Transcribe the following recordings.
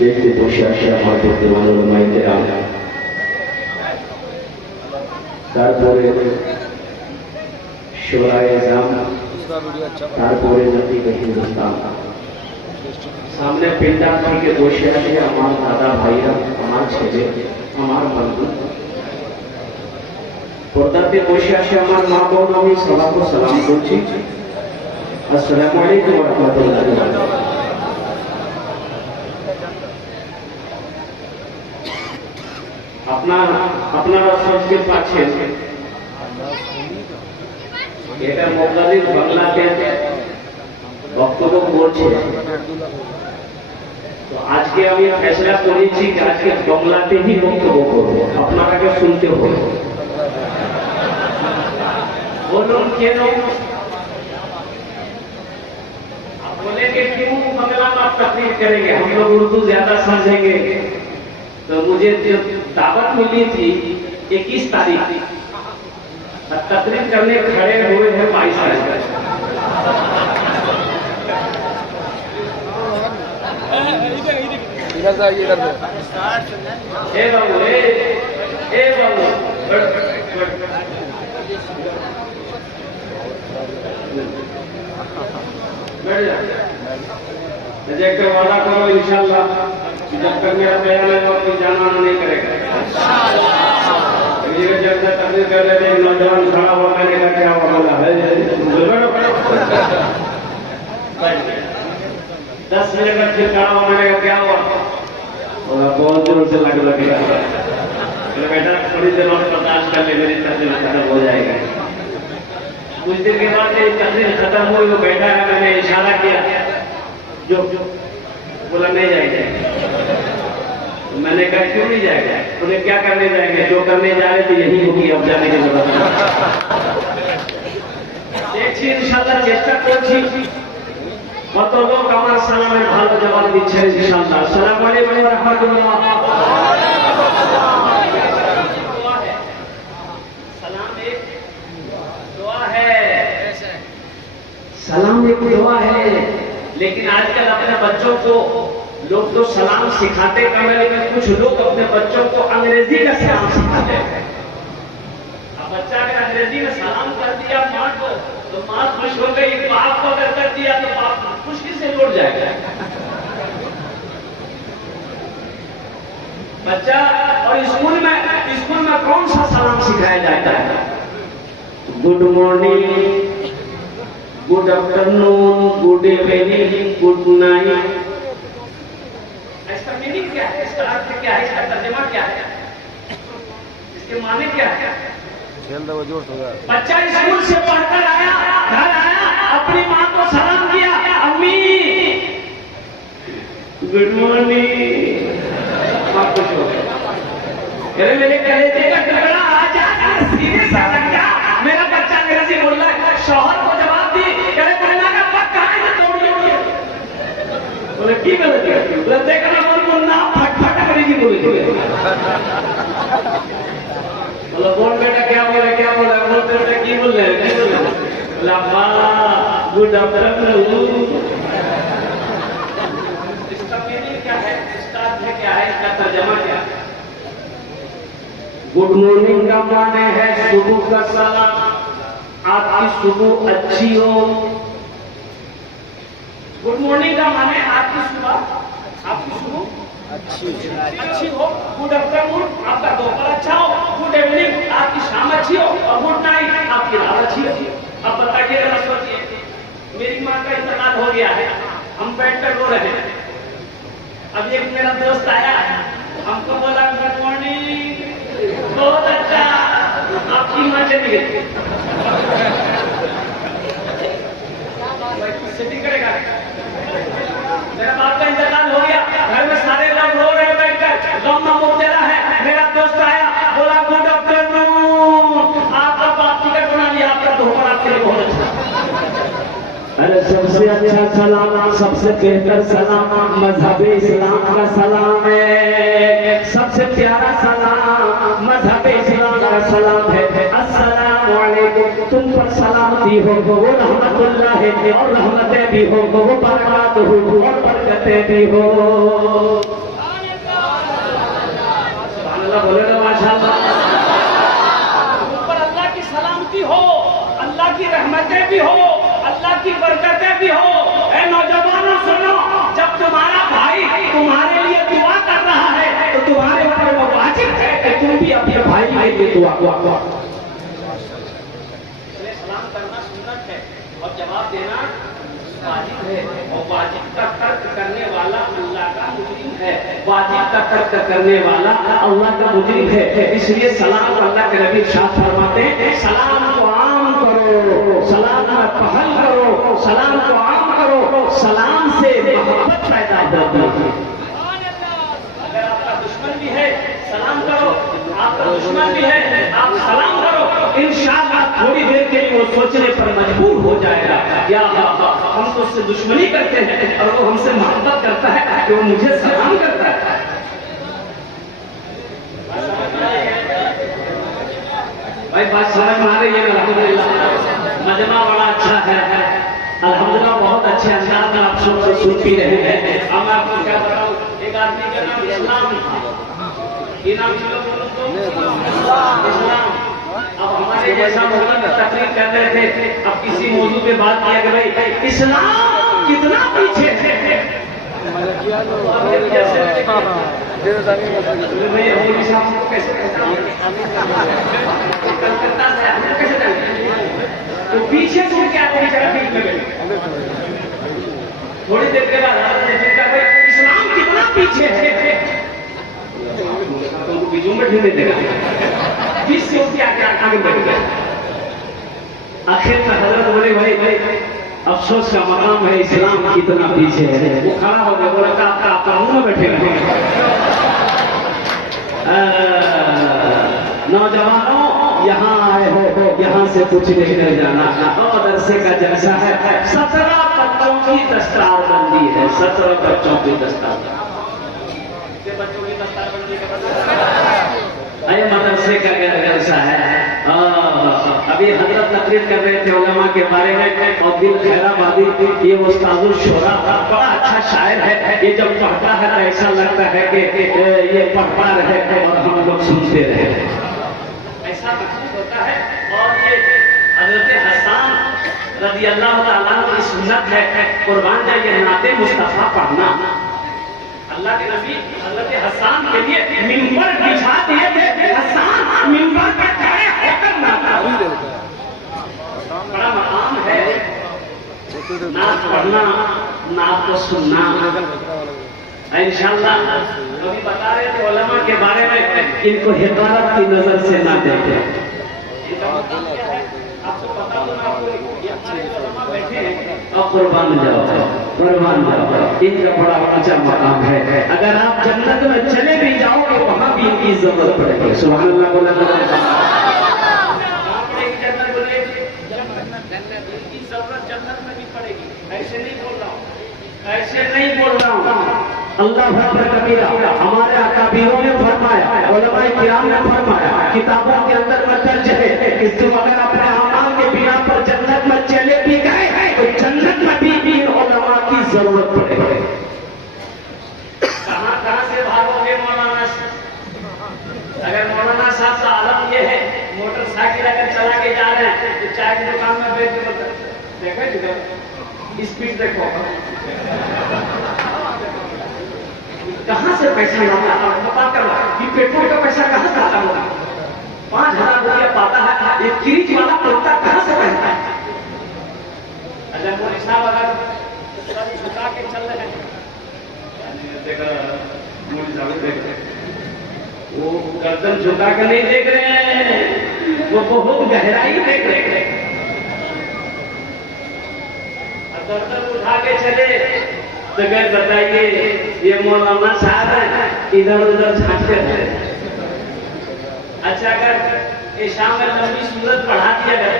দেখতে বসে আসা আমাদের দেওয়ানুমাইতে তারপরে শোরায়ে জাম তারপরে নতিবে হিন্দুস্তান সামনে পিন্ডা থেকে বসে আছে আমার দাদা ভাইরা আমার ছেলে আমার বন্ধু পর্দাতে বসে আছে আমার মা বোন আমি সবাইকে সালাম করছি আসসালামু আলাইকুম ওয়া রাহমাতুল্লাহি ওয়া বারাকাতুহু। আপনারা সবকে পাচ্ছেন এটা মোকাবিল বাংলাতে বক্তব্য করছে তো আজকে আমি ফেসলা করেছি যে আজকে বাংলাতেই বক্তব্য করবো আপনারাকে শুনতে হবে বলুন কেন बोलेंगे क्यों बंगला में आप तकलीफ करेंगे हम लोग उर्दू ज्यादा समझेंगे तो मुझे जो दावत मिली थी 21 तारीख तकरीर करने खड़े हुए हैं 22 तारीख बाबू वादा करो इंशाल्लाह जब तक मेरा बयान है और कोई जाना नहीं करेगा। जब तक तकलीफ कर रहे थे नौजवान खड़ा हुआ मैंने कहा क्या बोला है 10 मिनट का फिर खड़ा हुआ मैंने कहा क्या हुआ बहुत जोर से लगेगा बेटा थोड़ी देर और बर्दाश्त कर ले मेरी तकलीफ खत्म हो जाएगा। कुछ दिन के बाद ये तकलीफ खत्म हुई वो बैठा है मैंने इशारा किया जो बोला नहीं जाएगा मैंने कहा क्यों नहीं जाएगा उन्हें क्या करने जाएंगे जो करने जा रहे थे यही होगी अब जाने की जरूरत देखছি ইনশাআল্লাহ চেষ্টা করছি কত লোক আমার সালামের ভালো জবাব দিচ্ছে ইনশাআল্লাহ। আসসালামু আলাইকুম ওয়া রাহমাতুল্লাহ। सलाम एक दुआ है सलाम एक दुआ है लेकिन आजकल अपने बच्चों को लोग तो सलाम सिखाते कमरे में कुछ लोग अपने बच्चों को अंग्रेजी का सलाम सिखाते हैं। अब बच्चा अगर अंग्रेजी में सलाम कर दिया माँ को तो माँ खुश हो गई बाप को अगर कर दिया तो बाप खुशी से लौट जाएगा बच्चा। और स्कूल में कौन सा सलाम सिखाया जाता है good morning good afternoon good evening good night इसका मीनिंग क्या है इसका अर्थ क्या है इसका तर्जुमा क्या है इसके माने क्या है। बच्चा स्कूल से पढ़कर आया घर आया अपनी माँ को सलाम किया अम्मी गुड मॉर्निंग माँ खुश हो गई अरे मेरे कलेजे का टुकड़ा आ जा सीधे साला क्या मेरा बच्चा अंग्रेजी बोल रहा है शौहर को जवाब दी अरे बोलना का पक कहाँ है तोड़ बोले की गलत है बोले देखना बोल मुन्ना फट अंग्रेजी बोली बोले बोल बेटा क्या बोला बोलते बेटा की बोल रहे बोला अम्मा गुड आफ्टरनून इसका मीनिंग क्या है इसका अर्थ क्या है इसका तर्जुमा क्या है। गुड मॉर्निंग का माने है सुबह का सलाम आपकी सुबह अच्छी हो। गुड मॉर्निंग का माने आपकी सुबह अच्छी हो। गुड आफ्टरनून आपका दोपहर अच्छा हो। गुड इवनिंग आपकी शाम अच्छी हो और गुड नाइट आपकी रात अच्छी हो। अब बताइए मेरी माँ का इंतकाल हो गया है, हम बैठ कर रो रहे हैं। अब एक मेरा दोस्त आया, हमको बोला गुड मॉर्निंग, बहुत अच्छा, आपकी माँ चली गई। सिटी करेगा, मेरा बाप का इंतकाल हो गया, घर में सारे लोग रो रहे बैठकर, गम में मुब्तला है। मेरा दोस्त आया, बोला गुड आफ्टरनून, आपका बाप टिकट बना लिया, आपका धोखा आपके लिए बहुत अच्छा। अरे सबसे अच्छा सलाम, सबसे बेहतर सलाम मजहब इस्लाम का सलाम है। सबसे प्यारा सलाम मजहब इस्लाम का सलाम है। अस्सलामु अलैकुम, तुम पर सलामती हो, वो रहमतुल्लाह है और रहमतें भी हो, वो बरकातहू और बरकतें भी हो। सुभान अल्लाह, बोले ना माशाअल्लाह। ऊपर अल्लाह की सलामती हो, अल्लाह की रहमतें भी हो, अल्लाह की बरकतें भी हो। ए नौजवानों सुनो, जब तुम्हारा भाई तुम्हारे लिए दुआ कर रहा है तो तुम्हारे ऊपर वो वाजिब है कि तुम भी अपने भाई के लिए दुआ करो। सलाम करना सुन्नत है और जवाब देना वाजिब है, और वाजिब का तर्क करने वाला अल्लाह का मुजरिम है। वाजिब का तर्क करने वाला अल्लाह का मुजरिम है। इसलिए सलाम को अल्लाह के नबी इरशाद फरमाते हैं, सलाम को आम करो, सलाम का पहल करो, सलाम को आम करो, सलाम से मोहब्बत पैदा होती है। अगर आपका दुश्मन भी है सलाम करो, आपका दुश्मन भी है आप सलाम करो, इंशाअल्लाह थोड़ी देर के लिए वो सोचने पर मजबूर हो जाएगा, या हम तो उससे दुश्मनी करते हैं और वो हमसे मोहब्बत करता है कि वो मुझे सलाम करता है। भाई बात समझ में आ रही है? अल्हम्दुलिल्लाह मजमा बड़ा अच्छा है, अल्हम्दुलिल्लाह बहुत अच्छे अंदाज में आप सबसे सुन भी रहे हैं। अब मैं आपको क्या बताऊं, एक आदमी का नाम इस्लाम था, ये नाम चलो बोलो तो इस्लाम। अब हमारे जैसा मौलाना तकरीर कर रहे थे, अब किसी मौजूद पे बात किया कि भाई इस्लाम कितना पीछे है। तो पीछे से क्या थोड़ी देर के बाद इस्लाम कितना पीछे है, तो बीजों में ढूंढने देगा, किस से उसके आगे बढ़ गया। आखिर में हजरत बोले भाई अफसोस का मकाम है, इस्लाम कितना पीछे है। वो खड़ा हो गया, बोला आपका मुंह में बैठेगा। नौजवानों यहाँ आए हो, यहाँ से कुछ लेकर जाना। मदरसे का जलसा है, 17 बच्चों की दस्तारबंदी है, 17 बच्चों की दस्तारबंदी। बच्चों की दस्तारबंदी का मदरसे का जलसा है। अभी हजरत तकरीर कर रहे थे उलमा के बारे में, और दिल खैराबादी ये उस्तादुल शोरा बड़ा अच्छा शायर है। ये जब पढ़ता है तो ऐसा लगता है कि ये पढ़ता रहे और हम लोग सुनते रहे, ऐसा महसूस होता है। और ये हजरत हसन रज़ी अल्लाह ताला अन्हु की सुन्नत है, कुर्बान जाइए नाते मुस्तफा पढ़ना। अल्लाह के नबी हजरत हसन के लिए मिंबर बिछा दिए थे, हसन मिंबर पर खड़े होकर नाता। बड़ा मकाम है नात पढ़ना, नात को सुनना। इंशाअल्लाह अभी बता रहे थे उलमा के बारे में, इनको हिकारत की नजर से ना देखें। आपको पता होगा, कुर्बान जाओ, कुर्बान जाओ, इनका बड़ा ऊंचा मकाम है। अगर आप जन्नत में चले भी जाओगे वहां भी इनकी जरूरत पड़ेगी। सुभान अल्लाह बोला जन्नत में भी पड़ेगी। ऐसे नहीं बोल रहा हूँ, ऐसे नहीं बोल रहा हूँ। अल्लाह अकबर कबीरा हमारे अकाबीरों ने फरमाया, उलमाए किराम ने फरमाया, किताबों के अंदर में दर्ज है कि तुम अगर अपने अमाल के बिना पर जन्नत में चले भी गए तो जन्नत में भी इन उलमा की जरूरत पड़ेगी। कहाँ से भागोगे मौलाना? अगर मौलाना साहब का आलम ये है, मोटरसाइकिल अगर चला के जा रहे हैं तो चाय की दुकान में बैठ के देखो स्पीड देखो, कहाँ से पैसा लाता है? पेट्रोल का पैसा कहाँ से आता होगा? 5000 रुपया पाता है, एक क्रीज वाला कुर्ता कहाँ से पहनता है? अगर भाई साहब अगर सर झुका के चल रहे हैं, वो गर्दन झुका के नहीं देख रहे हैं, वो बहुत गहराई देख रहे हैं। गर्दन उठा के चले तो गए बताइए ये मौलाना साहब है, इधर उधर झांकते हैं। अच्छा अगर ईशा में लंबी सूरत बढ़ा दिया गया,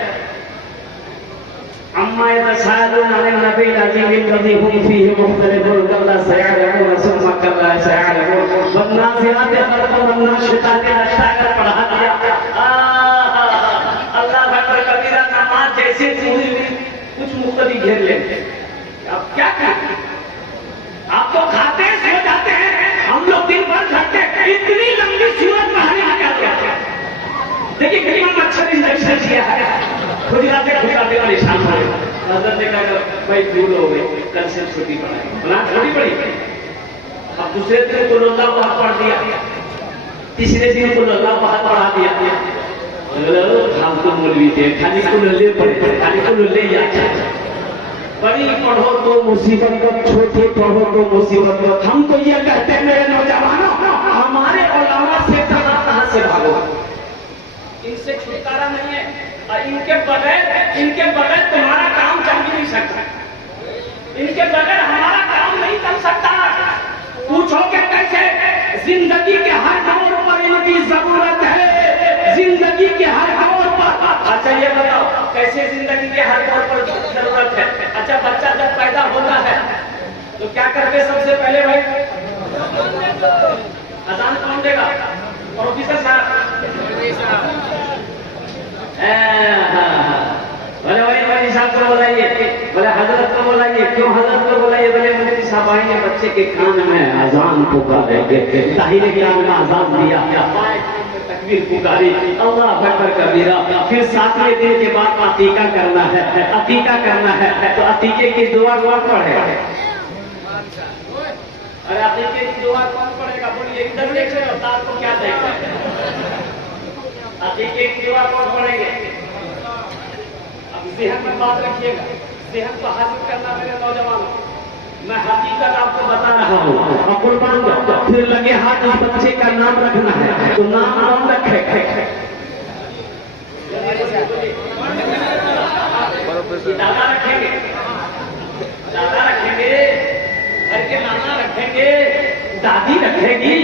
अम्मा यतसाअलून अनिन नबील अज़ीम अल्लज़ी हुम फ़ीही मुख़्तलिफ़ून कल्ला सयअलमून सुम्मा कल्ला सयअलमून वन्नाज़िआति ग़रक़न वन्नाशिताति नश्ता कर बढ़ा दिया। अल्लाह अकबर कबीरा नमाज जैसे पूरी हुई कुछ मुक्तदी घेर लेते। अब क्या करें? आप तो खाते हैं सो जाते हैं, हम लोग दिन भर झटते, इतनी लंबी सूरत बाहर आ जाती है। देखिए कितना मच्छर इंजेक्शन दिया है, खुजलाते खुजलाते परेशान हो गए। हज़रत ने कहा भाई भूल हो गई, कल से छुट्टी पड़ाई, बना छोटी पड़ी। अब दूसरे दिन कुल अल्लाह बहुत पढ़ दिया, तीसरे दिन कुल अल्लाह बहुत पढ़ा दिया। हम तो मौलवी थे, खाली कुल ले पढ़े, खाली कुल ले याद। बड़ी पढ़ो तो मुसीबत, छोटी पढ़ो तो मुसीबत। हम तो ये कहते हैं मेरे नौजवानों, हमारे उलमा से कहां से भागो, इनसे छुटकारा नहीं है। और इनके बगैर तुम्हारा काम चल भी नहीं सकता, इनके बगैर हमारा काम नहीं चल सकता। पूछो कि कैसे? जिंदगी के हर दौर पर इनकी जरूरत है, जिंदगी के हर दौर पर। अच्छा ये बताओ कैसे जिंदगी के हर दौर पर जरूरत है? अच्छा बच्चा जब पैदा होता है तो क्या करते सबसे पहले भाई? अजान कौन देगा? प्रोफेसर साहब। बोले वही साहब को बुलाइए, बोले हजरत को बुलाइए। क्यों हजरत को बुलाइए? बोले मुफ्ती साहब आएंगे, बच्चे के कान में अजान पुकारेंगे, दाहिने कान में अजान दिया, तकबीर पुकारी, अल्लाह अकबर कबीरा। फिर 7वें दिन के बाद अतीका करना है, अतीका करना है। तो अतीके की दुआ कौन पढ़ेगा? अरे अतीके की दुआ कौन पढ़ेगा? बोलिए इधर देख रहे हो, तार को क्या देख रहे हैं? अतीके की दुआ कौन पढ़ेंगे? सेहत में बात रखिएगा, सेहत को हासिल करना मेरे नौजवानों। मैं हकीकत आपको बता रहा हूँ और कुर्बान दो। फिर लगे हाथ इस बच्चे का नाम रखना है तो नाम कौन रखे? दादा रखेंगे, दादा रखेंगे, घर के नाना रखेंगे, दादी रखेगी,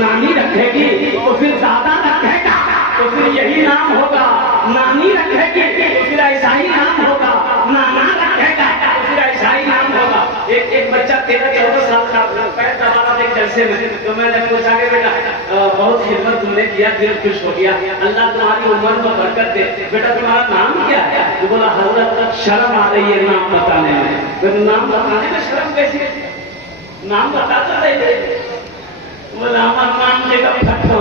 नानी रखेगी, तो फिर दादा रखेगा तो फिर यही नाम होगा। नानी रखेगी तो फिर ऐसा ही नाम होगा, नाना रखेगा तो फिर ऐसा ही नाम होगा। एक बच्चा 13-14 साल का पैर दबा रहा था एक जलसे में, तो मैंने पूछा कि बेटा बहुत खिदमत तुमने किया, दिल खुश हो गया, अल्लाह तुम्हारी उम्र में बरकत दे, बेटा तुम्हारा नाम क्या है? तो बोला हजरत शर्म आ रही है नाम बताने में। तो नाम बताने में शर्म कैसी? नाम बता तो सही। बोला हमारा नाम लेकर फटका,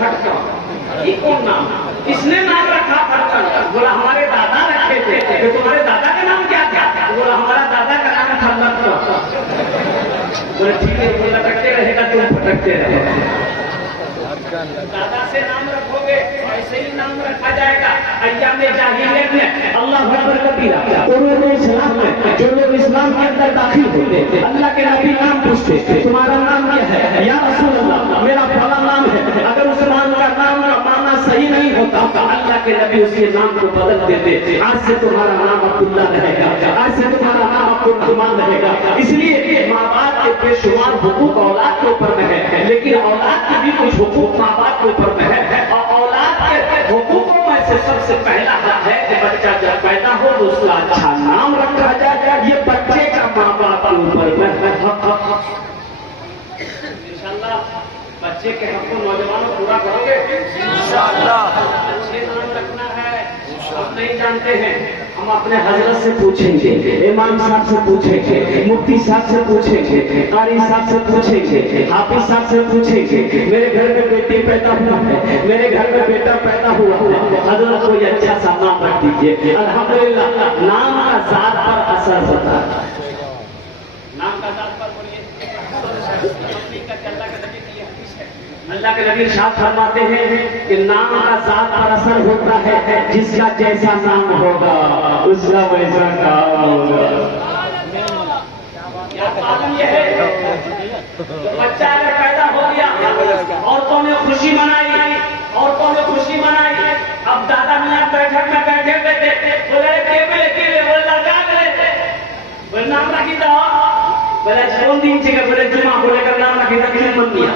फटका ये कौन नाम? किसने नाम रखा फटका? बोला हमारे दादा रखे थे। तो तुम्हारे दादा का नाम क्या था? बोला हमारा दादा का नाम था लटका। बोले ठीक है, वो लटकते रहेगा, तुम फटकते रहे। दादा से नाम रखोगे ऐसे ही नाम रखा जाएगा। अय्यामे जाहिलियत में अल्लाह अकबर कबीरा, उन्होंने इस्लाम में जो लोग इस्लाम के अंदर दाखिल होते, अल्लाह के नबी नाम पूछते, तुम्हारा नाम क्या है? या रसूल अल्लाह मेरा फला नाम है। अगर उस नाम का नाम का माना सही नहीं होता तो अल्लाह के नबी उसके नाम को बदल देते। आज से तुम्हारा नाम अब्दुल्ला रहेगा, आज से तुम्हारा नाम अब्दुल रहेगा। इसलिए माँ बाप के बेशुमार हुकूक औलाद के ऊपर में है, लेकिन औलाद की भी कुछ हुकूक माँ बाप के ऊपर में है। और औलाद के हुकूकों में से सबसे पहला हक है कि बच्चा जब पैदा हो तो उसका अच्छा नाम रखा जाए। ये बच्चे का माँ बाप के ऊपर में है। इंशाअल्लाह बच्चे के हक को नौजवानों पूरा करोगे इंशाअल्लाह। अच्छे नाम रखना है, आप नहीं जानते हैं, हम अपने हजरत से पूछेंगे, इमाम साहब से पूछेंगे, मुफ्ती साहब से पूछेंगे, कारी साहब से पूछेंगे, हाफिज साहब से पूछेंगे। मेरे घर में बेटी पैदा हुआ है, मेरे घर में बेटा पैदा हुआ है, हजरत कोई अच्छा सा नाम रख दीजिए। अल्हम्दुलिल्लाह नाम का जात पर असर होता है। नाम का जात पर बोलिए अल्लाह के नबी इरशाद फरमाते हैं कि नाम का जात पर असर होता है, जिसका जैसा नाम होगा उसका वैसा काम होगा। ये है बच्चा अगर पैदा हो गया, औरतों ने खुशी मनाई, औरतों ने खुशी मनाई। अब दादा मियाँ बैठक में बैठे बोले केले बोले लगा बोले नाम रखी था, बोले कौन दिन से बोले जुमा बोले का नाम रखी था, क्यों मन दिया?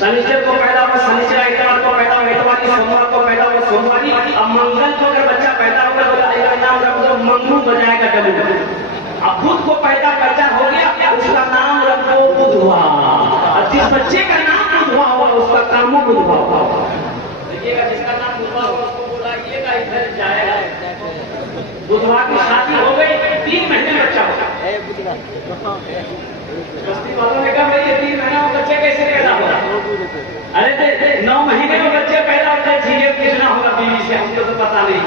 शनिचर को पैदा हुआ शनिचर, इतवार को पैदा हुआ इतवार, सोमवार को पैदा हुआ सोमवार। अब मंगल को अगर बच्चा पैदा होगा तो नाम रख दो मंगू बजाएगा डबल। अब बुध को पैदा बच्चा हो गया, उसका नाम रख दो बुधवार। जिस बच्चे का नाम बुधवा हुआ उसका कामो बुधवा हुआ। देखिएगा जिसका नाम बुधवा हुआ उसको बोलाइएगा इधर जाएगा। बुधवार की शादी हो गई, 3 महीने बच्चा होगा। बस्ती वालों ने कहा भाई ये 3 महीना में बच्चे कैसे पैदा होगा? अरे 9 महीने में बच्चे पैदा होते हैं, ठीक है पूछना होगा बीवी से, हमको तो पता नहीं।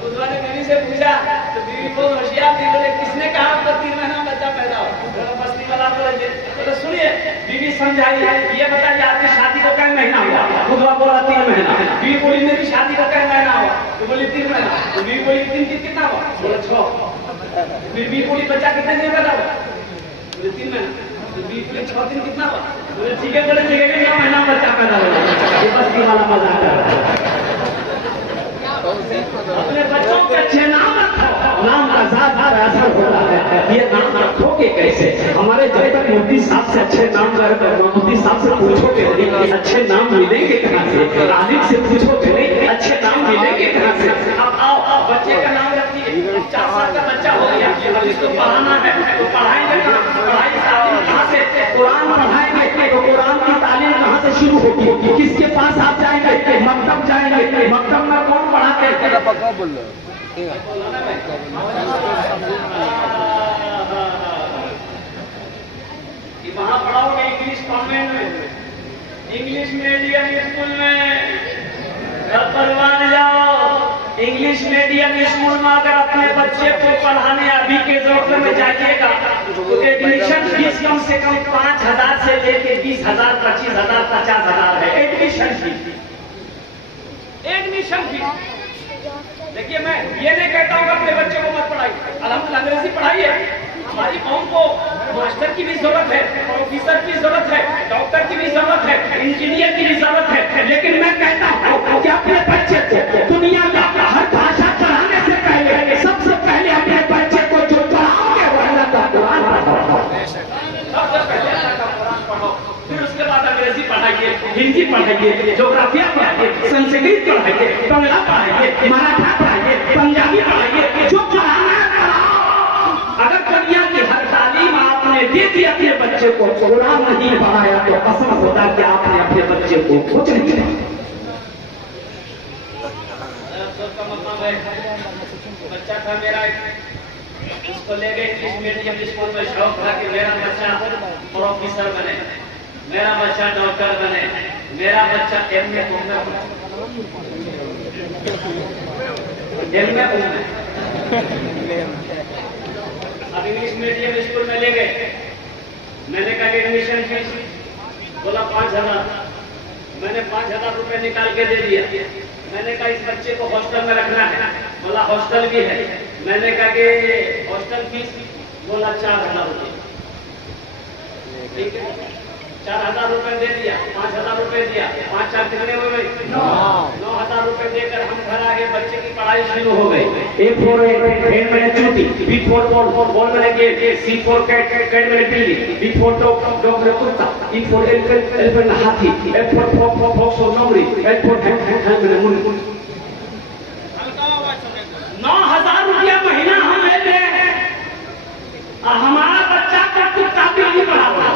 बुधवार ने बीवी से पूछा तो बीवी को होशियार थी, बोले किसने कहा आपको 3 महीना में बच्चा पैदा हो? बस्ती वाला बोले तो सुनिए बीवी समझाई, ये बताइए आपकी शादी को कई महीना हुआ? बुधवार बोला 3 महीना। बीवी बोली मेरी शादी को कई महीना हुआ? तो बोली 3 महीना। तो बीवी बोली 3 कितना हुआ? बोला 6। फिर बीवी बोली बच्चा कितने दिन पैदा हुआ? बोले 3 महीना। तो बीवी बोली 6 दिन कितना हुआ? बोले ठीक है, बोले ठीक है 9 महीना बच्चा पैदा हुआ। ये बस्ती वाला मजाक कर रहा है। अपने बच्चों के अच्छे नाम रखो, नाम का ज्यादा असर होता है। ये नाम रखोगे कैसे? हमारे जब तक मुफ्ती साहब से अच्छे नाम मुफ्ती साहब से पूछोगे नहीं अच्छे नाम मिलेंगे कहाँ से? आलिम से पूछोगे नहीं अच्छे नाम मिलेंगे कहाँ से? अब आओ बच्चे का नाम रखिए। 4 साल का बच्चा हो गया, इसको पढ़ाना है तो पढ़ाएंगे कहाँ? पढ़ाई तालीम कहाँ से? कुरान पढ़ाएंगे तो कुरान की तालीम कहाँ से शुरू होगी? किसके पास आप जाएंगे? मकतब जाएंगे। मकतब में कौन पढ़ाते हैं? बोल लो वहाँ पढ़ाओगे इंग्लिश कॉन्वेंट में, इंग्लिश मीडियम स्कूल में परवान जाओ। इंग्लिश मीडियम स्कूल में अगर अपने बच्चे को पढ़ाने अभी के दौर में जाइएगा तो एडमिशन फीस कम से कम 5,000 से लेके 20,000, 25,000, 50,000 है एडमिशन फीस। एडमिशन फीस देखिए, मैं ये नहीं कहता हूँ अपने बच्चे को मत पढ़ाइए, अल्हम्दुलिल्लाह अंग्रेजी पढ़ाइए। हमारी कौम को मास्टर की भी जरूरत है, प्रोफेसर की जरूरत है, डॉक्टर की भी जरूरत है, इंजीनियर की भी जरूरत है। लेकिन मैं कहता हूँ कि अपने बच्चे को दुनिया का हर भाषा पढ़ाने से पहले सबसे पहले अपने बच्चे को जो पढ़ाओगे वो अल्लाह का कुरान पढ़ाओ। सबसे पहले अल्लाह का कुरान पढ़ाओ, फिर उसके बाद अंग्रेजी पढ़ाइए, हिंदी पढ़ाइए, ज्योग्राफिया पढ़ाइए, संस्कृत पढ़ाइए, बंगला पढ़ाइए, मराठा पढ़ाइए, पंजाबी पढ़ाइए, जो पढ़ाना है पढ़ाओ। अगर दुनिया की हर तालीम आपने दे दी अपने बच्चे को, कुरान नहीं पढ़ाया तो कसम होता कि आपने अपने बच्चे को कुछ नहीं दिया। बच्चा था मेरा, उसको ले गए इंग्लिश मीडियम स्कूल में, शौक था कि मेरा बच्चा प्रोफेसर बने, मेरा बच्चा डॉक्टर बने, मेरा बच्चा एमए अब इंग्लिश मीडियम स्कूल में ले गए। मैंने कहा एडमिशन फीस, बोला 5,000। मैंने 5,000 रुपए निकाल के दे दिया। मैंने कहा इस बच्चे को हॉस्टल में रखना है, बोला हॉस्टल भी है। मैंने कहा कि हॉस्टल फीस, बोला 4,000 रुपये। ठीक है, 4,000 रुपए दे दिया, 5,000 रुपए दिया, 5 4 कितने हो गए? 9,000 रुपए देकर हम घर आ गए। बच्चे की पढ़ाई शुरू हो गई। A4 हेड मैंने चूटी, B4 बॉल मैंने गेट, C4 कैट मैंने बिल्ली, D4 डॉग मैंने कुत्ता, E4 एलिफेंट हाथी, F4 फॉक्स और नमरी, H4 हैंड मैंने मुर्गी। 9,000 रुपया महीना हम लेते हैं और हमारा बच्चा का कुत्ता भी नहीं पढ़ाता।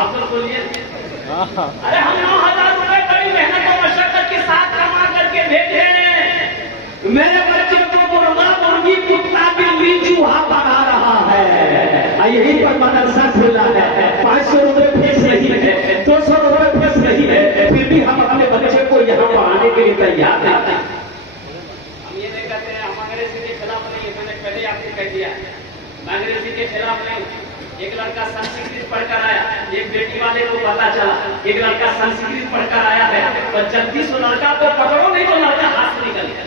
आप लोग बोलिए, अरे हम 9,000 रुपए बड़ी मेहनत और मशक्कत के साथ कमा करके भेजे हैं। मेरे बच्चे को मुर्गा मुर्गी कुत्ता बिल्ली चूहा भगा रहा है। यही पर मदरसा खुला है, 500 रुपए फीस नहीं है, 200 रुपए फीस नहीं है, फिर भी हम अपने बच्चे को यहाँ पढ़ाने के लिए तैयार हैं। हम ये नहीं कहते हैं हम अंग्रेजी के खिलाफ एक लड़का संस्कृत पढ़कर आया, एक बेटी वाले को पता चला एक लड़का संस्कृत पढ़कर आया है, तो जल्दी से लड़का को पकड़ो नहीं तो लड़का हाथ से निकल गया।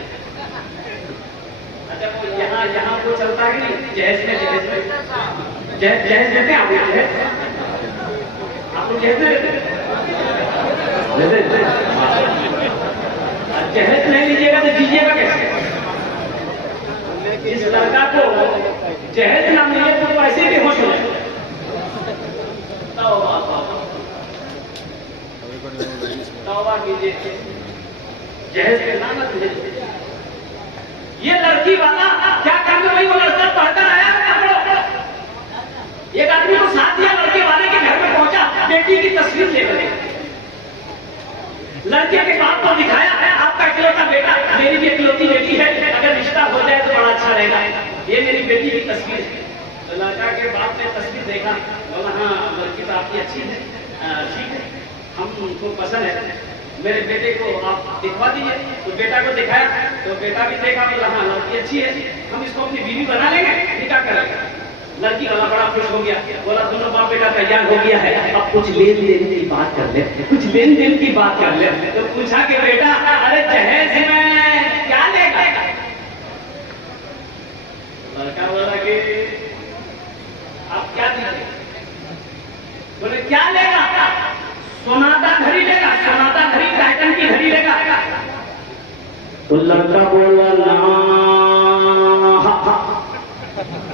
अच्छा तो यहाँ वो चलता है नहीं, जहेज में जहेज देते हैं आप लोग जहेज जहेज नहीं लीजिएगा तो दीजिएगा कैसे? इस लड़का को जहेज ना मिले तो पैसे भी होश हो जाए। तौबा कीजिए, जहेज के नाम न। ये लड़की वाला क्या करना भाई, वो लड़का पढ़कर आया, एक आदमी को साथ दिया, लड़के वाले के घर में पहुंचा, बेटी की तस्वीर लेकर लड़के के बाप को दिखाया, आपका इकलौता बेटा, मेरी भी इकलौती बेटी है, अगर रिश्ता हो जाए तो बड़ा अच्छा रहेगा, ये मेरी बेटी की तस्वीर है। तो लड़का के बाप ने तस्वीर देखा, बोला हाँ लड़की तो आपकी अच्छी है, ठीक है, हमको पसंद है, मेरे बेटे को आप दिखवा दीजिए। तो बेटा को दिखाया, तो बेटा भी देखा, बोला हाँ लड़की अच्छी है, हम इसको अपनी बीवी बना लेंगे, निकाह करेंगे। लड़की वाला बड़ा खुश हो गया, बोला दोनों बाप बेटा तैयार हो गया है, अब कुछ लेन देन की बात कर ले, कुछ लेन देन की बात कर ले। तो पूछा कि बेटा अरे जहेज में क्या लेगा? लड़का बोला कि आप क्या दीजिए? बोले क्या लेगा? सोनाटा घड़ी लेगा, सोनाटा घड़ी, टाइटन की घड़ी लेगा। तो लड़का बोला ना,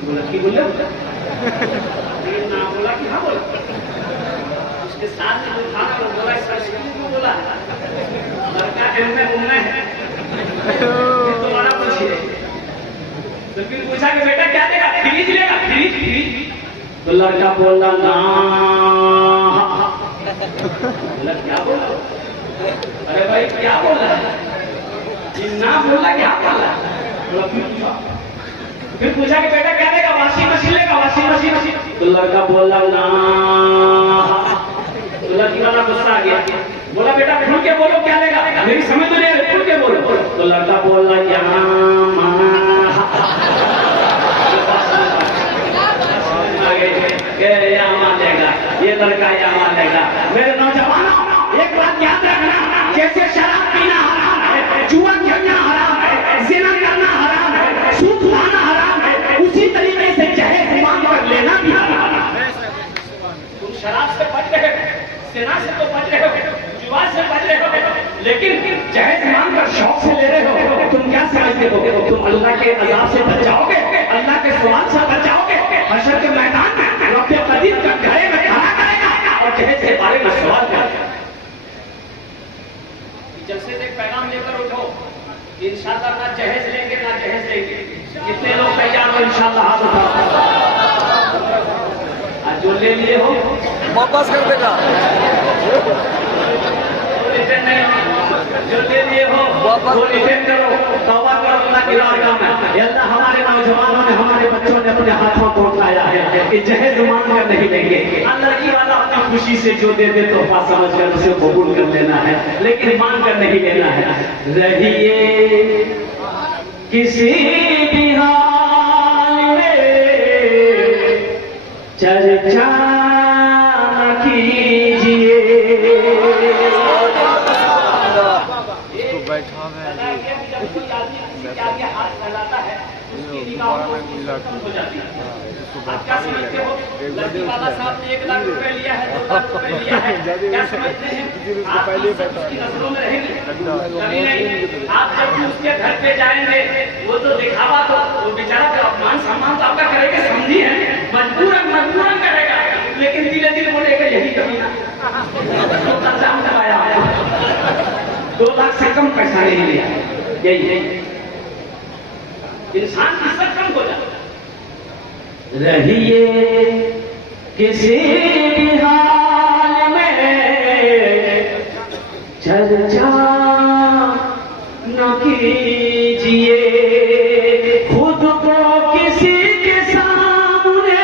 बोला कि बोले ना, बोला कि हाँ बोला। उसके साथ में जो था ना वो बोला संस्कृत में बोला, लड़का एम में है तो बड़ा खुशी है। तो फिर पूछा कि बेटा क्या देगा? फ्रिज लेगा, फ्रिज। तो लड़का बोला ना, बोला क्या बोला? अरे भाई क्या बोला? ना बोला क्या बोला? फिर पूछा कि बेटा क्या देगा? वॉशिंग मशीन लेगा, वॉशिंग मशीन। तो लड़का बोला ना। तो लड़की वाला गुस्सा आ गया, बोला बेटा खुल के बोलो क्या लेगा, मेरी समझ में नहीं आ रही, खुल के बोलो। तो लड़का बोला लेगा, ये लड़का यहाँ लेगा। मेरे नौजवानों एक बात याद रखना, जैसे शराब पीना हराम है, जुआ खेलना हराम है, जिना करना हराम है, सूद खाना हराम है, उसी तरीके से जहेज ईमान पर लेना भी हराम है। तुम शराब से बच रहे हो, जिना से तो बच रहे हो, जुआ से बच रहे हो, लेकिन जहेज ईमान पर शौक से ले रहे हो। तुम क्या समझते हो तुम अल्लाह के अज़ाब से बच जाओगे, अल्लाह के सवाल से बच जाओगे? हशर के मैदान में रब्बे कदीर का घरे में खड़ा करेगा और जहेज के बारे में सवाल करेगा। जलसे से एक पैगाम लेकर उठो, इंशाअल्लाह ना जहेज लेंगे ना जहेज लेंगे। कितने लोग तैयार हो इंशाअल्लाह? हाथ उठाओ। आज जो ले लिए हो वापस कर देगा, जो ले लिए हो वो रिटर्न करो, तौबा करो अल्लाह की बारगाह में। अल्लाह हमारे नौजवानों ने, हमारे बच्चों ने अपने हाथों को उठाया है कि जहेज मान कर नहीं लेंगे। लड़की वाला अपनी खुशी से जो दे दे तोहफा समझ कर उसे कबूल कर लेना है, लेकिन मान कर नहीं लेना है। रहिए किसी भी हाल में चर्चा न कीजिए। बैठा है हाथ फैलाता है, उसकी निगाहों हो जाती है। आप क्या समझते हो? लड़की वाला साहब ने 1 लाख रुपए लिया है, 2 लाख रुपए लिया है, क्या समझते हैं? आप उसकी नजरों में रहेंगे कभी नहीं। आप जब उसके घर पे जाएंगे वो तो दिखावा, तो वो बेचारा का अपमान सम्मान तो आपका करेगा, समझी है, मजबूरन करेगा, लेकिन धीरे धीरे बोलेगा यही कमीना 2 लाख से कम पैसा नहीं लिया। यही इंसान की इज्जत कम हो जाता। रहिए किसी भी हाल में चर्चा न कीजिए। खुद को किसी के सामने,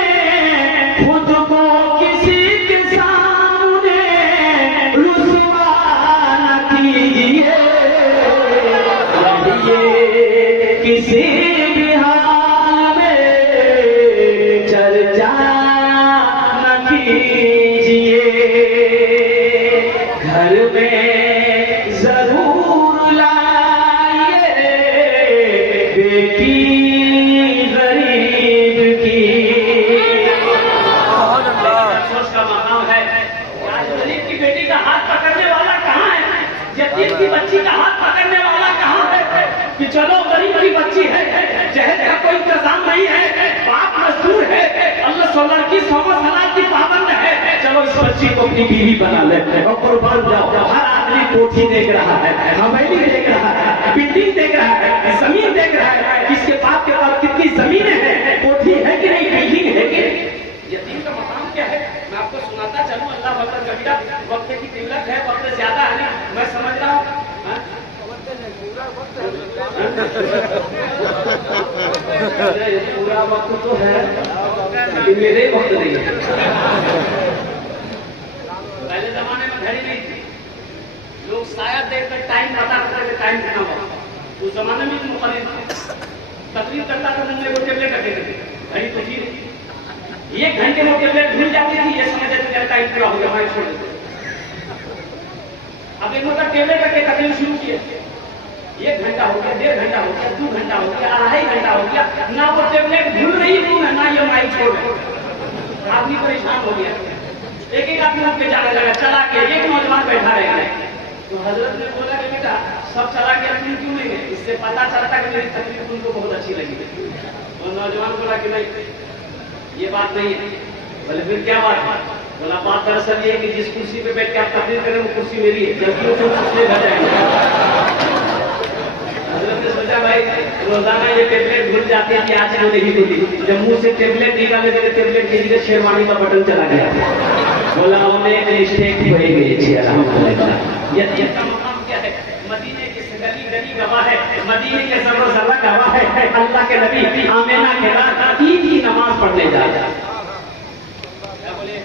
खुद को किसी के सामने रुसवा न कीजिए। रहिए किसी भी हाल में चर्चा में जरूर लाइए बेटी गरीब की। अफसोस का मकाम है आज गरीब की बेटी का हाथ पकड़ने वाला कहाँ है, यतीम की बच्ची का हाथ पकड़ने वाला कहाँ है कि चलो गरीब की बच्ची है, जहेज का कोई इंतजाम नहीं है, बाप मजदूर है, अल्लाह सो लड़की 100 साल की पाबंद है, चलो इस बच्ची को अपनी बीवी बना ले और कुर्बान जाओ। हर आदमी कोठी देख रहा है, हवेली देख रहा है, बिल्डिंग देख रहा है, जमीन देख रहा है, किसके बाप के पास कितनी जमीनें हैं, कोठी है कि नहीं, बिल्डिंग है कि नहीं। यतीम का मकाम क्या है मैं आपको सुनाता चलूं। अल्लाह अकबर कबीरा, वक्त की किल्लत है, वक्त ज्यादा है ना, मैं समझ रहा हूँ। पूरा वक्त तो है लेकिन मेरे वक्त नहीं है। पहले जमाने में घड़ी नहीं थी, लोग शायद देखकर टाइम पता करते थे टाइम कितना हुआ। उस जमाने में तकलीफ करता था नन्हे वो टेबलेट रखे थे, घड़ी तो थी नहीं। 1 घंटे में टेबलेट भूल जाती थी, ये समझ जाते थे टाइम पूरा हो गया, हमारे छोड़ देते। अब एक मतलब टेबलेट रखे तकलीफ शुरू किए, 1 घंटा हो गया, 1.5 घंटा हो गया, 2 घंटा हो गया, 2.5 घंटा हो गया, ना वो टेबलेट भूल रही हूँ ना ये माइक छोड़ रहे। आदमी परेशान हो गया, एक आदमी उठ के जाने लगा, चला के एक नौजवान बैठा रहे। तो हजरत ने बोला कि बेटा सब चला के तुम क्यों नहीं गए, इससे पता चलता कि मेरी तकलीफ तुमको बहुत अच्छी लगी। और नौजवान बोला कि नहीं ये बात नहीं है। बोले फिर क्या बात है? बोला बात दरअसल ये है कि जिस कुर्सी पे बैठ के आप तकलीफ करें वो कुर्सी मेरी है, जबकि वो कुर्सी घर जाएंगे। हजरत ने सोचा भाई रोजाना ये टेबलेट भूल जाते हैं कि आज वो नहीं भूली, जब मुंह से टेबलेट निकाले थे टेबलेट की जगह शेरवानी का बटन चला गया। बोला उन्हें मिस्टेक हो गई। यह का मकाम क्या है? मदीने की गली गली गवाह है, मदीने के सर्व सर्व गवाह है। अल्लाह के नबी आमिना के रात ईद की नमाज पढ़ने जा रहे हैं। क्या बोले?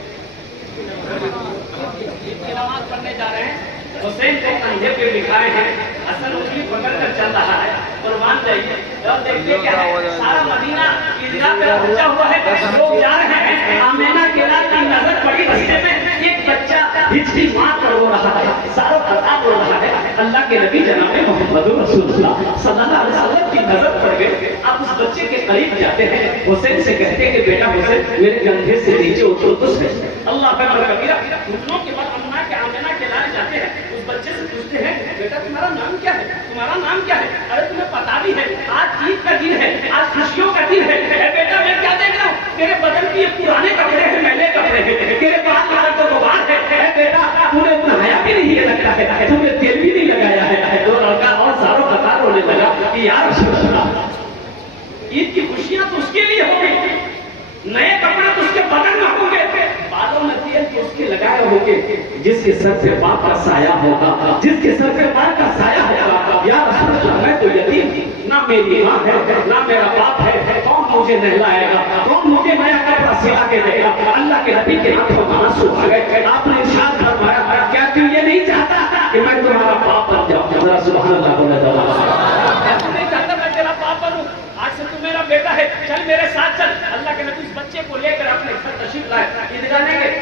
ईद की नमाज पढ़ने जा रहे हैं। हुसैन को कंधे पे बिठाए हैं, हसन उंगली पकड़ कर चल रहा है। कुर्बान जाइए और देखिए क्या है, सारा मदीना ईदगाह पे पहुंचा हुआ है, लोग जा रहे हैं। आमिना के रात की नजर पड़ी रास्ते में, एक बच्चा हिचकी मार कर रो रहा है, सारा पता रो रहा है। अल्लाह के नबी जनाब मोहम्मद रसूलुल्लाह सल्लल्लाहु अलैहि वसल्लम की नजर पड़ गई। आप उस बच्चे के करीब जाते हैं, हुसैन से कहते हैं कि बेटा हुसैन मेरे कंधे से नीचे उतरो तो सही। अल्लाह अकबर कबीरा, घुटनों के बाद अम्मा के आमिना के लाने जाते हैं। उस बच्चे से पूछते हैं बेटा तुम्हारा नाम क्या है, तुम्हारा नाम क्या है? अरे तुम्हें पता भी है आज ईद का दिन है, आज खुशियों का दिन है। बेटा मैं क्या देख रहा हूँ, तेरे बदन की ये पुराने कपड़े हैं, मैले कपड़े हैं, तेरे बाल लाल तो गुबार है। बेटा तूने नहाया भी नहीं है लगता है, तूने तेल भी नहीं लगाया है। तो लड़का और सारों कतार रोने लगा कि यार ईद की खुशियां तो उसके लिए होंगी, नए कपड़े तो उसके बदन में होंगे, बालों में तेल तो उसके लगाए होंगे, जिसके सर से बाप का साया होगा, जिसके सर से बाप का साया होगा। यार मैं तो यतीम, ना मेरी माँ है ना मेरा बाप है, कौन मुझे नहलाएगा, कौन मुझे नया कपड़ा सिला के देगा? अल्लाह के नबी के आंखों में आंसू आ गए। आपने इरशाद फरमाया क्या तू ये नहीं चाहता कि मैं तुम्हारा बाप बन जाऊं? जरा सुभान अल्लाह बोले दो। नहीं चाहता मैं तेरा बाप बनूं, आज से तू मेरा बेटा है, चल मेरे साथ चल। अल्लाह के नबी इस बच्चे को लेकर अपने घर तशरीफ लाए, ईदगाह नहीं गए,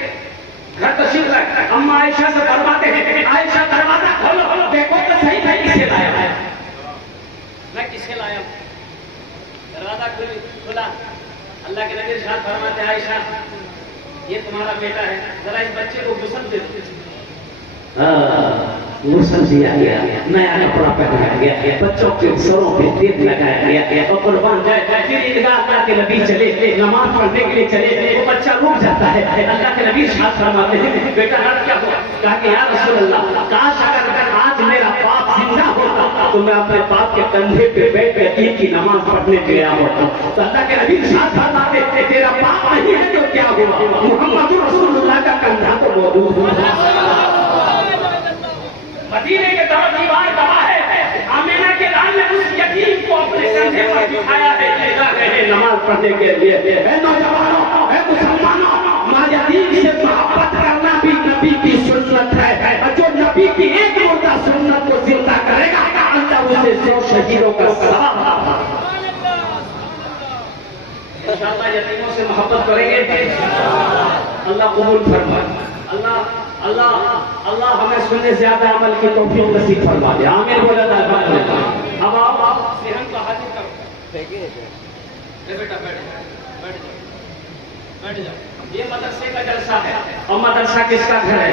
घर तशरीफ लाए। अम्मा आयशा से फरमाते हैं आयशा दरवाजा खोलो, देखो तो सही मैं किसे लाया है, मैं किसे लाया? दरवाजा खुला, अल्लाह के नबी इरशाद फरमाते हैं आयशा ये तुम्हारा बेटा है, जरा इस बच्चे को गुस्ल दे दो। गुस्ल दिया गया, नया कपड़ा पहनाया गया, बच्चों के सरों पे तेल लगाया गया और कुर्बान जाए। फिर ईदगाह अल्लाह के नबी चले, नमाज पढ़ने के लिए चले, वो बच्चा रुक जाता है। अल्लाह के नबी इरशाद फरमाते हैं बेटा आज क्या हुआ? कहा कि या रसूल अल्लाह काश अगर आज मेरा बाप जिंदा होता तो मैं अपने बाप के कंधे पे बैठ कर ईद की नमाज पढ़ने के लिए होता। तो अल्लाह के नबी इरशाद फरमाते हैं तेरा बाप नहीं है तो क्या हुआ, मोहम्मद रसूलुल्लाह का कंधा तो मौजूद हुआ। मदीने के तरफ दीवार गवाह है, आमिना के लाल ने उस यतीम को अपने कंधे पर बिठाया है नमाज पढ़ने के लिए। नौजवानों, मुसलमानों, माँ यतीम से मोहब्बत करना भी नबी की सुन्नत है। जो नबी की एक मुर्दा सुन्नत को जिंदा करेगा अल्लाह उसे 100 शहीदों का सवाब देगा। इंशाअल्लाह यतीमों से मोहब्बत करेंगे, अल्लाह कबूल फरमाए। अल्लाह अल्लाह अल्लाह हमें सुनने से ज्यादा अमल की तौफीक नसीब फरमा दे। आमीन बोला था। अब आओ सेहन का हाजिर करो। बेटा बैठ जाओ। ये मदरसे का जलसा है और मदरसा किसका घर है?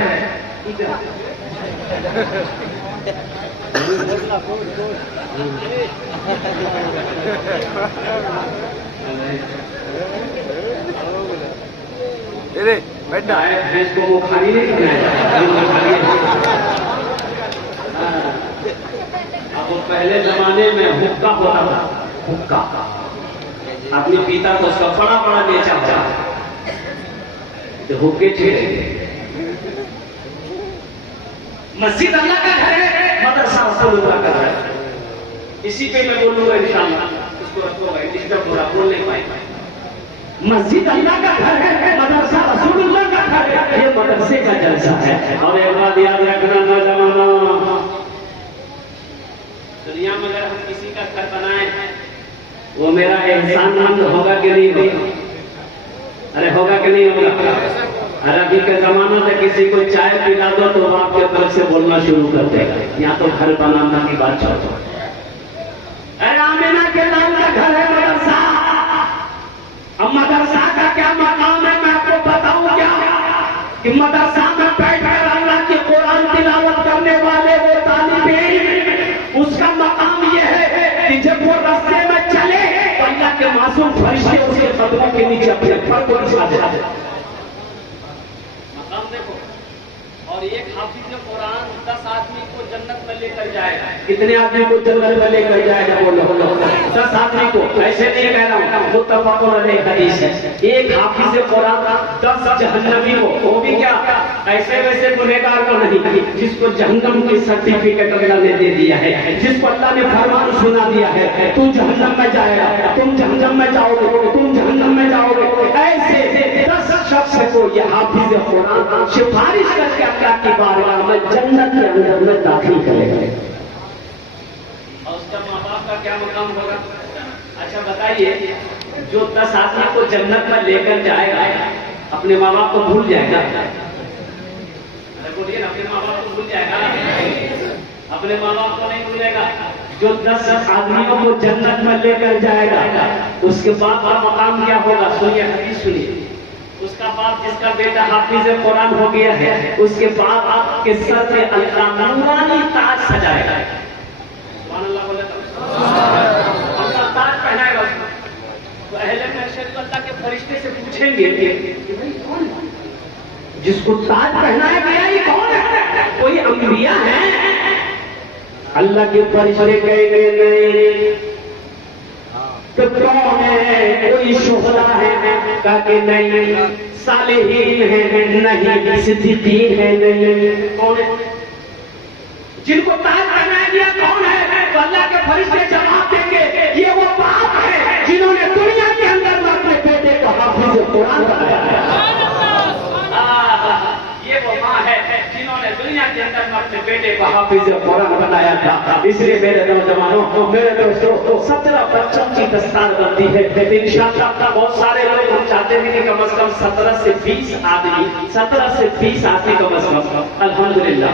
बेटा भैंस को वो खाली नहीं करना है। अब वो पहले जमाने में हुक्का होता था, हुक्का अपने पिता को उसका बड़ा बड़ा बेचा होता तो हुक्के थे। मस्जिद अल्लाह का घर है, मदरसा रसूलुल्लाह का घर है। इसी पे मैं बोलूंगा इंशाअल्लाह। इसको रखो भाई, डिस्टर्ब हो रहा, बोल नहीं पाएगा। मस्जिद अल्लाह का घर है, मदरसा रसूलुल्लाह का घर है। ये मदरसे का जलसा है। और एक बात याद रखना नौजवानों, दुनिया में अगर हम किसी का घर बनाए वो मेरा एहसानमंद होगा कि नहीं होगा? अरे होगा कि नहीं होगा? अरे अभी के जमाना में किसी को चाय पिला दो तो बाप के तरफ से बोलना शुरू कर देगा, यहाँ तो घर बनाना की बात छोड़ो। अरे आमिना के लाल का घर है मदरसा। अब मदरसा का क्या मकाम है मैं आपको बताऊं क्या? कि मदरसा में बैठकर अल्लाह की कुरान तिलावत करने वाले वो तालिब इल्म, उसका मकाम ये है कि जब वो रास्ते में चले तो अल्लाह के मासूम फरिश्ते उसके कदमों के नीचे अपने फर को झुका देते। मकाम देखो। और एक हाफिज कुरान 10 आदमी को जन्नत में लेकर जाएगा। कितने आदमी को जन्नत में लेकर जाएगा? बोलो 10 आदमी को। ऐसे नहीं कह रहा हूँ, मुत्तफ़क़ुन अलैहि हदीस है। एक हाफिज कुरान 10 जहन्नमी को, वो भी क्या ऐसे वैसे गुनहगार को नहीं, जिसको जहन्नम की सर्टिफिकेट अल्लाह ने दे दिया है, जिसको अल्लाह ने फरमान सुना दिया है, तुम जहन्नम में जाएगा, तुम जहन्नम में जाओगे, तुम जहन्नम में जाओगे। ऐसे 10 शख्स को ये हाफिज कुरान सिफारिश करके अल्लाह की बारगाह में जन्नत के अंदर में दाखिल करेगा। और उसका माँ बाप का क्या मकाम होगा? अच्छा बताइए, जो 10 आदमी को जन्नत में लेकर जाएगा अपने माँ बाप को भूल जाएगा? बोलिए ना, अपने माँ बाप को भूल जाएगा? अपने माँ बाप को नहीं भूलेगा। जो 10 आदमियों को जन्नत में लेकर जाएगा उसके बाद का मकाम क्या होगा? सुनिए, हदीस सुनिए। उसका बाप जिसका बेटा हाफिज कुरान हो गया है, उसके बाद आपके सर पे अल्लाह नूरानी ताज सजाएगा। सुभान अल्लाह बोले तो ताज पहनाएगा उसको। तो अहले महशर को अल्लाह के फरिश्ते से पूछेंगे कि भाई कौन है जिसको ताज पहनाया गया? ये कौन है? कोई अंबिया है? अल्लाह के फरिश्ते कहेंगे नहीं। तो कौन है? कोई शुहदा है? कहा कि नहीं। सालिहीन है? नहीं। सिद्दीकीन है? नहीं। कौन है जिनको ताज पहनाया गया? कौन है? तो अल्लाह के फरिश्ते जवाब देंगे, ये वो बाप है जिन्होंने दुनिया के अंदर में अपने बेटे को हाफिज कुरान बनाया है। ये वो माँ है जिन्होंने दुनिया के अंदर में अपने बेटे को हाफिज कुरान बनाया था। इसलिए मेरे नौजवानों, मेरे दोस्तों, 17 बच्चों की दस्तारबंदी है इंशाअल्लाह। बहुत सारे लोग हम चाहते हैं कि कम से कम 17 से 20 आदमी कम से कम अल्हम्दुलिल्लाह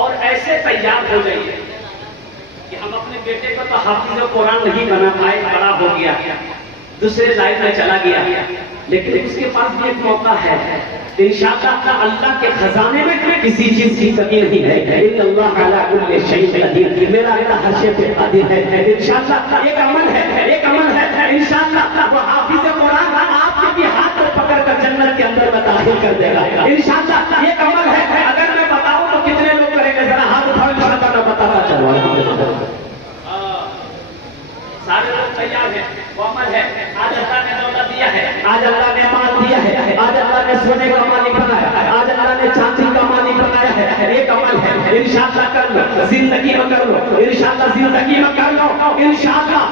और ऐसे तैयार हो जाइए कि हम अपने बेटे को तो हाफिज कुरान नहीं बना पाए, बड़ा हो गया, दूसरे लाइन में चला गया, लेकिन उसके पास भी एक मौका है इंशाअल्लाह। अल्लाह के खजाने में किसी चीज की कमी नहीं है। इन्नल्लाह अला कुल्लि शैइन कदीर, मेरा अल्लाह हर शय पे कादिर है इंशाअल्लाह। एक अमल है इंशाअल्लाह, वो हाफिज कुरान आपके भी हाथ को पकड़ कर जन्नत के अंदर में दाखिल कर देगा इंशाअल्लाह। ये अमल है, अगर मैं बताऊं तो कितने लोग करेंगे? जरा हाथ उठाओ, इंशाअल्लाह मैं बताना चलो। सारे लोग तैयार हैं, वो अमल है। आज अल्लाह ने दौलत दिया है, आज अल्लाह ने माल दिया है, आज अल्लाह ने सोने का मालिक बनाया है, आज अल्लाह ने चांदी का मालिक बनाया है। एक अमल है इंशाअल्लाह कर लो, जिंदगी में कर लो इंशाअल्लाह, जिंदगी में कर लो इंशाअल्लाह।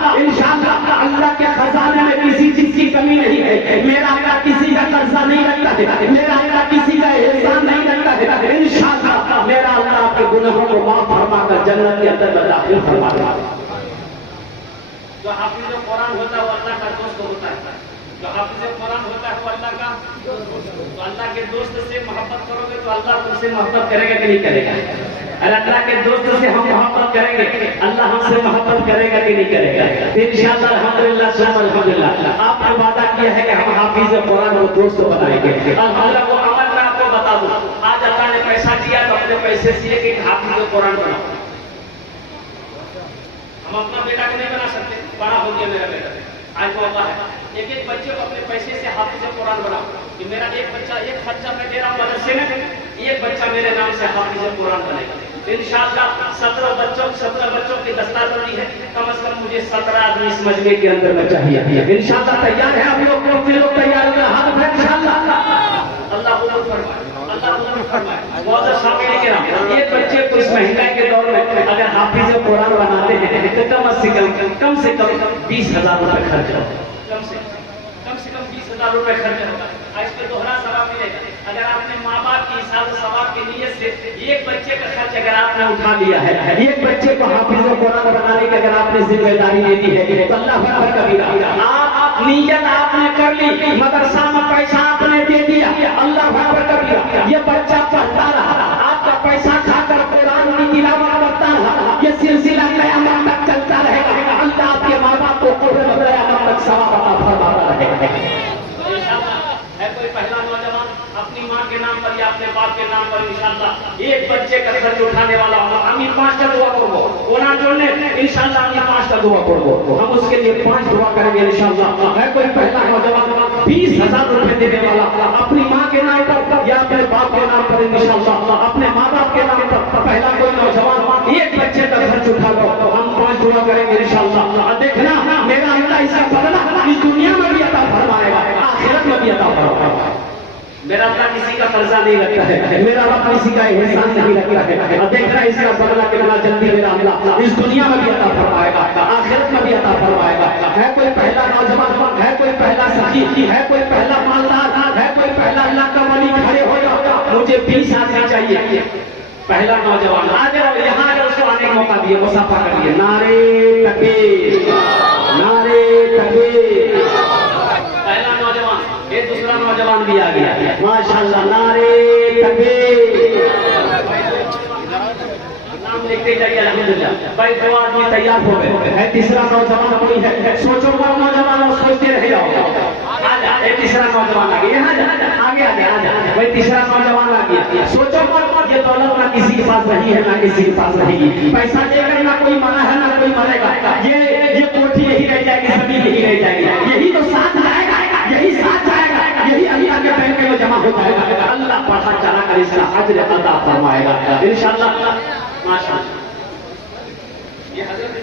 अल्लाह के खजाने में किसी चीज की कमी नहीं है। मेरा अल्लाह किसी का कर्जा नहीं रखता है, मेरा अल्लाह किसी का एहसान नहीं रखता है इंशाअल्लाह। मेरा अल्लाह आपके गुनाहों को माफ फरमा कर जन्नत के अंदर में दाखिल फरमा देगा। जो हाफिज कुरान होता है वो अल्लाह का दोस्त होता है। जो हाफिज़ कुरान होता है वो अल्लाह का, तो अल्लाह के दोस्त से मोहब्बत करोगे तो अल्लाह तुमसे मोहब्बत करेगा कि नहीं करेगा? अरे अल्लाह के दोस्त से हम मोहब्बत करेंगे, अल्लाह हमसे मोहब्बत करेगा कि नहीं करेगा? इंशाअल्लाह अल्हम्दुलिल्लाह सुम्मा अल्हम्दुलिल्लाह आपने वादा किया है कि हम हाफिज़ कुरान को दोस्त बनाएंगे। अल्हम्दुलिल्लाह वो अमल मैं आपको बता दूं, आज अल्लाह ने पैसा दिया तो अपने पैसे से एक हाफिज़ कुरान बनाओ। हम अपना बेटा को नहीं बना सकते, बड़ा हो गया मेरा बेटा, आज मौका है एक एक बच्चे को अपने पैसे से हाफिज़ कुरान बनाओ कि मेरा एक बच्चा, एक खर्चा मैं दे रहा हूँ मदरसे में, एक बच्चा मेरे नाम से हाफिज़ कुरान बनेगा। इंशाअल्लाह 17 बच्चों की दस्तावेज़ी है, कम से कम मुझे 17 आदमी इस मजमे के अंदर में चाहिए। इंशाअल्लाह तैयार है आप लोग तैयार हो, हाथ उठाएं इंशाअल्लाह। अल्लाह कबूल फरमाए, अल्लाह कबूल फरमाए। बहुत शामिल के नाम एक बच्चे को इस महंगाई के दौर में अगर हाफिज़ कुरान बनाते हैं तो कम से कम 20,000 रुपए खर्च होगा, कम से कम 20,000 रुपए खर्च होगा। आज के दोहरा सवाब मिलेगा अगर आपने माँ बाप की हिसाब सवाब की नीयत से एक बच्चे का खर्च अगर आपने उठा लिया है, एक बच्चे को हाफिज़ कुरान बनाने की अगर आपने जिम्मेदारी दे दी है तो अल्लाह अकबर कबीरा। आप नीयत आपने कर ली, मदरसा में पैसा आपने दे दिया, अल्लाह अकबर कबीरा। ये बच्चा पढ़ता रहा, आपका पैसा खाकर कुरान की तिलावत करता रहा, ये सिलसिला क़यामत तक चलता रहेगा। अल्लाह आपके माँ बाप को क़यामत तक सवाब अता फरमाता रहेगा। है कोई पहला नौजवान अपनी माँ के नाम पर या अपने बाप के नाम पर इंशाअल्लाह एक बच्चे का खर्च उठाने वाला होगा, আমি 5টা दुआ করব ওনার জন্য इंशाअल्लाह আমি 5টা दुआ করব, हम उसके लिए 5 दुआ करेंगे इंशाअल्लाह। है कोई पहला नौजवान 20,000 रुपए देने वाला अपनी माँ के नाम पर या अपने बाप के नाम पर इंशाअल्लाह, अपने माँ बाप के नाम पर पहला कोई नौजवान एक बच्चे का खर्च उठा लो, हम 5 दुआ करेंगे इंशाअल्लाह। देखना मेरा अल्लाह इसका बदला इस दुनिया में भी अता फरमाएगा, आखिरत में भी अता फरमाएगा। मेरा अल्लाह किसी का कर्जा नहीं रखता है, मेरा रब किसी का एहसान नहीं रखता है। और देखना इसका बदला कितना जल्दी मेरा अल्लाह इस दुनिया में भी अता फरमाएगा, आखिरत में भी अता फरमाएगा। है कोई पहला नौजवान, है कोई पहला सखी, है कोई पहला मालदार, है कोई पहला अल्लाह का वली, खड़े हो जाओ, मुझे 20 आदमी चाहिए। पहला नौजवान आ जाओ, यहाँ आकर उसको आने का मौका दिए, मुसाफा करिए। नारे तकबीर, नारे तकबीर। पहला नौजवान, एक दूसरा नौजवान भी आ गया, माशाअल्लाह। नारे तकबीर, नाम लिखते जाइए अल्हम्दुलिल्लाह। भाई 2 आदमी तैयार हो गए, है तीसरा नौजवान कोई है, सोचो कौन नौजवान वो सोचते रह जाओ। आजा, एक तीसरा नौजवान आ गया, यहाँ जा, आगे आजा, भाई तीसरा नौजवान आ गया। सोचो कौन, ये दौलत ना किसी के पास रही है ना किसी के पास रहेगी, पैसा देकर ना कोई मरा है ना कोई मरेगा, ये कोठी यही रह जाएगी, जमीन यही रह जाएगी, यही तो साथ जाएगा, यही साथ जाएगा, यही अल्लाह के बैंक में जमा हो जाएगा। अल्लाह पढ़ा चला कर इसका अज्र अता फरमाएगा इंशाअल्लाह। माशाअल्लाह ये हज़रत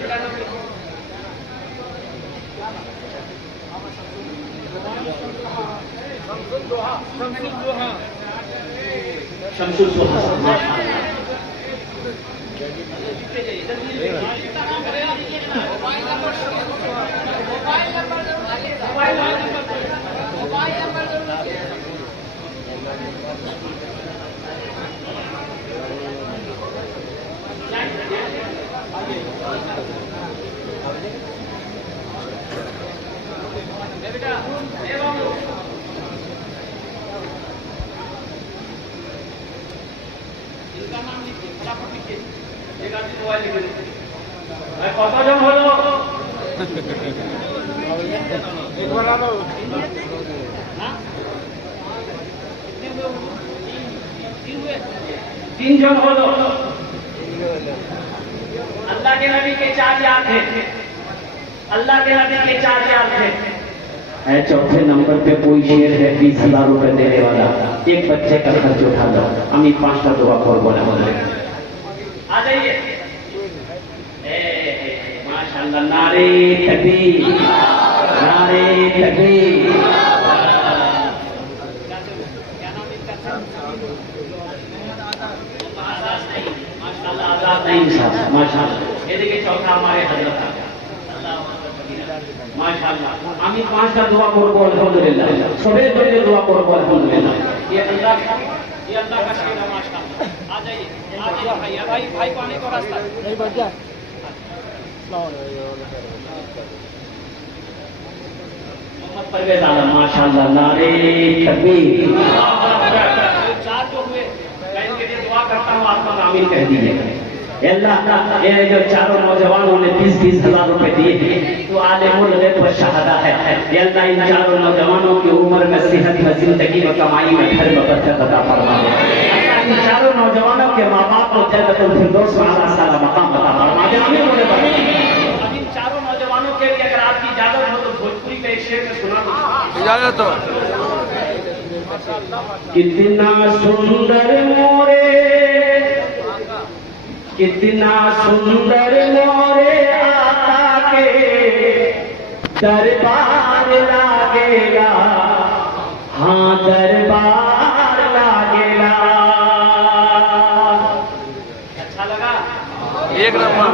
शमसुल दोहा কতজন হলো? 3 জন হলো। अल्लाह के नबी के 4 याद थे, अल्लाह के नबी के 4 याद थे। चौथे नंबर पे कोई शेर है 20,000 रुपए देने वाला, एक बच्चे का खर्च उठा दो, हम 5टा दुआ করবো। आ जाइए, माशाअल्लाह। नारे तकबीर, नारे तकबीर। माशाअल्लाह आजाद नहीं साहब, माशाअल्लाह। ये देखिए चौथा हमारे हजरत आ गया, माशाअल्लाह। আমি 5টা দোয়া করব আলহামদুলিল্লাহ, সবে সবে দোয়া করব আলহামদুলিল্লাহ। ये अल्लाह का शेर माशाअल्लाह। आ जाइए, आ जाइए भाई को आने का रास्ता नहीं बच जाए। मोहम्मद परवेज आलम माशाल्लाह, नारे तकबीर। चार जो हुए मैं इनके लिए दुआ करता हूँ, आप लोग आमीन कह दीजिए। अल्लाह, ये जो चारों नौजवानों ने 20-20 हजार रुपए दिए तो आलिमुल गैब व शहादा है। अल्लाह इन चारों नौजवानों की उम्र में, सेहत में, जिंदगी में, कमाई में, घर में बरकत अता फरमा दे। इन चारों नौजवानों के माँ बाप को जन्नतुल फिरदौस में आला साला मकाम अता फरमा दे। आमीन बोले। अब इन चारों नौजवानों के लिए अगर आपकी इजाजत हो तो भोजपुरी का एक शेर में सुना दो। इजाजत हो। कितना सुंदर मोरे, कितना सुंदर मोरे आका के दरबार लागेगा, हाँ दरबार लागेगा। अच्छा लगा? एक नंबर।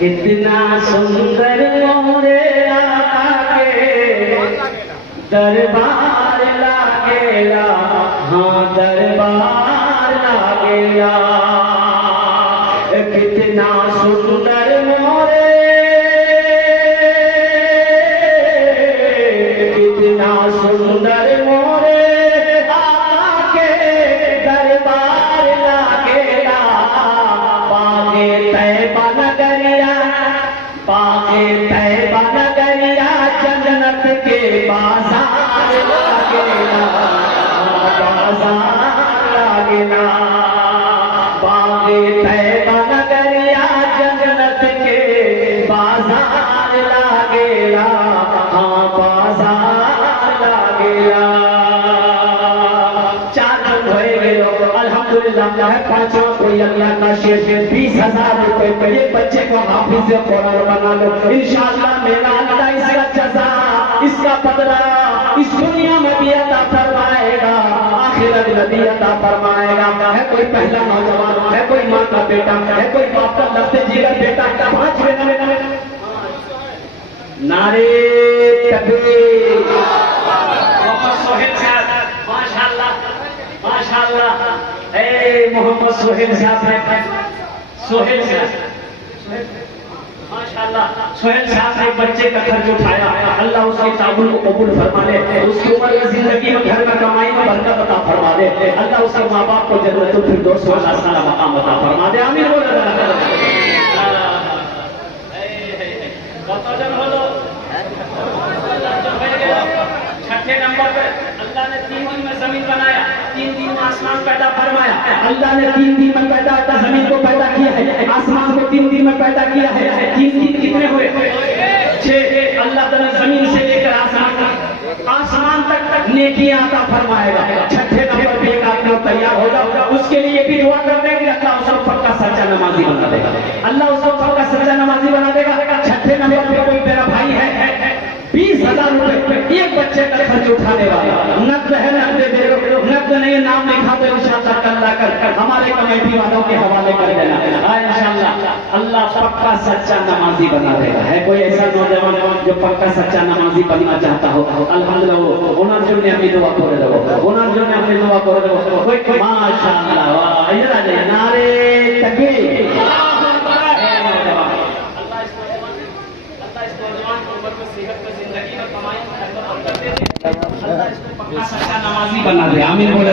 कितना सुंदर मोरे आका के दरबार लागेगा, हाँ दरबार लागेगा। कितना सुंदर मोरे, कितना सुंदर मोरे आका के दरबार लागेगा। पाके तैबा नगरिया, पाके तैबा नगरिया, जन्नत के बाजार लागेगा, बाजार लागेगा। पाके तैबा नगरिया, जन्नत के बाजार लागेगा, हाँ बाजार लागेगा। चार दिन हो गए लोग, अल्हम्दुलिल्लाह है। पांचवा कोई अल्लाह का शेर 20,000 रुपए पे एक बच्चे को हाफिज कुरान बना लो। इंशाअल्लाह मेरा अल्लाह इसका जज़ा, इसका बदला इस दुनिया में भी अता फरमाएगा, आखिरत में भी अता फरमाएगा। है कोई पहला नौजवान, है कोई माँ का बेटा, है कोई बाप का लफ्ज़ जिगर बेटा, 5 मिनट नारे तकबीर। मोहम्मद सोहेल साहब माशाअल्लाह, माशाअल्लाह। ए मोहम्मद सोहेल साहब है, सोहेल साहब माशाअल्लाह। सोहेल साहब ने एक बच्चे का खर्च उठाया, अल्लाह उसके ताबुल को कबूल फरमा ले, उसकी उम्र में, जिंदगी में, घर में, कमाई में बरकत अता फरमा दे। अल्लाह उसके माँ बाप को जन्नतुल फिरदौस में आला साला मकाम अता फरमा दे। आमीन बोले। छठे नंबर पे अल्लाह ने 3 दिन में जमीन बनाया, 3 दिन में आसमान पैदा फरमाया। अल्लाह ने 3 दिन में पैदा जमीन को पैदा किया है, आसमान को 3 दिन में पैदा किया है। 3 दिन कितने हुए? 6। अल्लाह ताला जमीन से लेकर आसमान तक नेकियां अता फरमाएगा। छठे नंबर पे एक आदमी तैयार होगा, उसके लिए भी दुआ कर देंगे, अल्लाह उसको पक्का सच्चा नमाजी बना देगा, अल्लाह उसको पक्का सच्चा नमाजी बना देगा। छठे नंबर पे कोई मेरा भाई है, 20,000 रुपए एक बच्चे का खर्च उठाने वाला, नकद है, नकद दे दो, नकद नहीं नाम लिखा तो इंशाअल्लाह कल लाकर हमारे कमेटी वालों के हवाले कर देना। इंशाअल्लाह अल्लाह पक्का सच्चा नमाजी बना देगा। है कोई ऐसा नौजवान जो पक्का सच्चा नमाजी बनना चाहता हो? अल्हम्दुलिल्लाह ओनार जन्य अपनी दुआ करे दो, ओनार जन्य अपनी दुआ करे दो। कोई माशाअल्लाह, वाह, इधर आ जाइए, नारे तकबीर। नमाजी बना दे। आमीन बोले।